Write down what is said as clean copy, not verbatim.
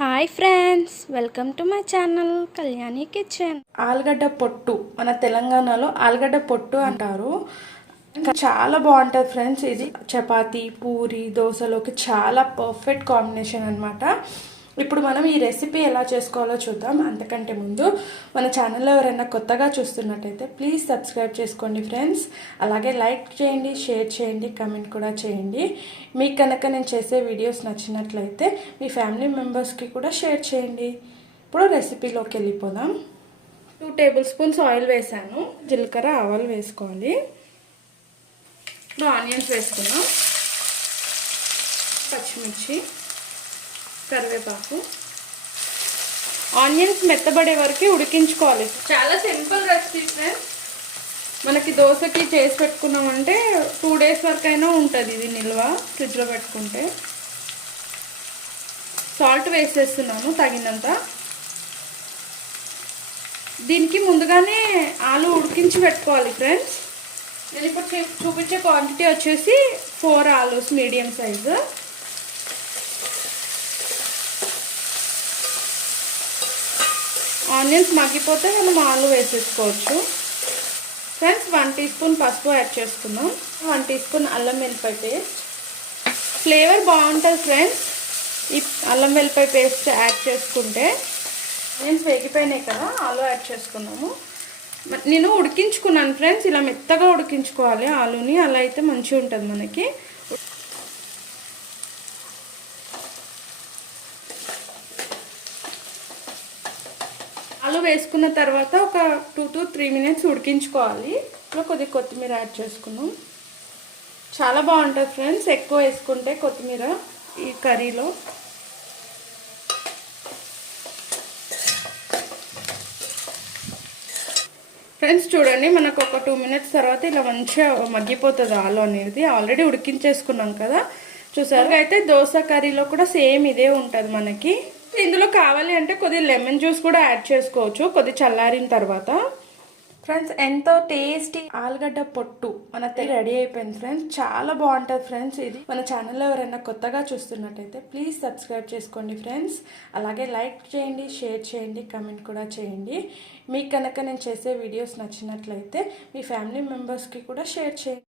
Hi friends, welcome to my channel Kalyani kitchen. ఆలుగడ్డ పొట్టు మన తెలంగాణలో ఆలుగడ్డ పొట్టు అంటారు. చాలా బాగుంటుంది ఫ్రెండ్స్. ఇది చపాతీ, పూరి, దోశలోకి చాలా పర్ఫెక్ట్ కాంబినేషన్ అనమాట. ఇప్పుడు మనం ఈ రెసిపీ ఎలా చేసుకోవాలో చూద్దాం. అంతకంటే ముందు మన ఛానల్లో ఎవరైనా కొత్తగా చూస్తున్నట్టయితే ప్లీజ్ సబ్స్క్రైబ్ చేసుకోండి ఫ్రెండ్స్. అలాగే లైక్ చేయండి, షేర్ చేయండి, కమెంట్ కూడా చేయండి. మీకు కనుక నేను చేసే వీడియోస్ నచ్చినట్లయితే మీ ఫ్యామిలీ మెంబర్స్కి కూడా షేర్ చేయండి. ఇప్పుడు రెసిపీలోకి వెళ్ళిపోదాం. 2 టేబుల్ స్పూన్స్ ఆయిల్ వేసాను. జీలకర్ర, ఆవాలు వేసుకోవాలి. ఇప్పుడు ఆనియన్స్ వేసుకున్నాం, పచ్చిమిర్చి, కరివేపాకు. ఆనియన్స్ మెత్తబడే వరకు ఉడికించుకోవాలి. చాలా సింపుల్ రెసిపీ ఫ్రెండ్స్. మనకి దోశకి చేసి పెట్టుకున్నామంటే 2 డేస్ వరకు అయినా ఉంటుంది ఇది నిల్వ, ఫ్రిడ్జ్లో పెట్టుకుంటే. సాల్ట్ వేసేస్తున్నాను తగినంత. దీనికి ముందుగానే ఆలు ఉడికించి పెట్టుకోవాలి ఫ్రెండ్స్. నేను ఇప్పుడు చూపించే క్వాంటిటీ వచ్చేసి 4 ఆలూస్ మీడియం సైజు. ఆనియన్స్ మగ్గిపోతే మనం ఆలు వేసేసుకోవచ్చు ఫ్రెండ్స్. 1 టీ స్పూన్ పసుపు యాడ్ చేసుకుందాం. 1 టీ స్పూన్ అల్లం వెల్లిపాయ పేస్ట్. ఫ్లేవర్ బాగుంటుంది ఫ్రెండ్స్ ఈ అల్లం వెల్లిపాయ పేస్ట్ యాడ్ చేసుకుంటే. ఆనియన్స్ వేగిపోయినాయి కదా, ఆలు యాడ్ చేసుకున్నాము. నేను ఉడికించుకున్నాను ఫ్రెండ్స్. ఇలా మెత్తగా ఉడికించుకోవాలి ఆలుని, అలా అయితే మంచిగా ఉంటుంది మనకి. ఆలు వేసుకున్న తర్వాత ఒక 2 to 3 మినిట్స్ ఉడికించుకోవాలి. ఇప్పుడు కొద్దిగా కొత్తిమీర యాడ్ చేసుకున్నాం. చాలా బాగుంటుంది ఫ్రెండ్స్ ఎక్కువ వేసుకుంటే కొత్తిమీర ఈ కర్రీలో. ఫ్రెండ్స్ చూడండి, మనకు ఒక 2 మినిట్స్ తర్వాత ఇలా మంచిగా మగ్గిపోతుంది ఆలు అనేది. ఆల్రెడీ ఉడికించేసుకున్నాం కదా చూసారు. అయితే దోశ కర్రీలో కూడా సేమ్ ఇదే ఉంటుంది మనకి. ఇందులో కావాలి అంటే కొద్దిగా లెమన్ జ్యూస్ కూడా యాడ్ చేసుకోవచ్చు కొద్ది చల్లారిన తర్వాత. ఫ్రెండ్స్ ఎంతో టేస్టీ ఆలుగడ్డ పొట్టు మన రెడీ అయిపోయింది ఫ్రెండ్స్. చాలా బాగుంటుంది ఫ్రెండ్స్. ఇది మన ఛానల్లో ఎవరైనా కొత్తగా చూస్తున్నట్టయితే ప్లీజ్ సబ్స్క్రైబ్ చేసుకోండి ఫ్రెండ్స్. అలాగే లైక్ చేయండి, షేర్ చేయండి, కమెంట్ కూడా చేయండి. మీకు కనుక నేను చేసే వీడియోస్ నచ్చినట్లయితే మీ ఫ్యామిలీ మెంబర్స్కి కూడా షేర్ చేయండి.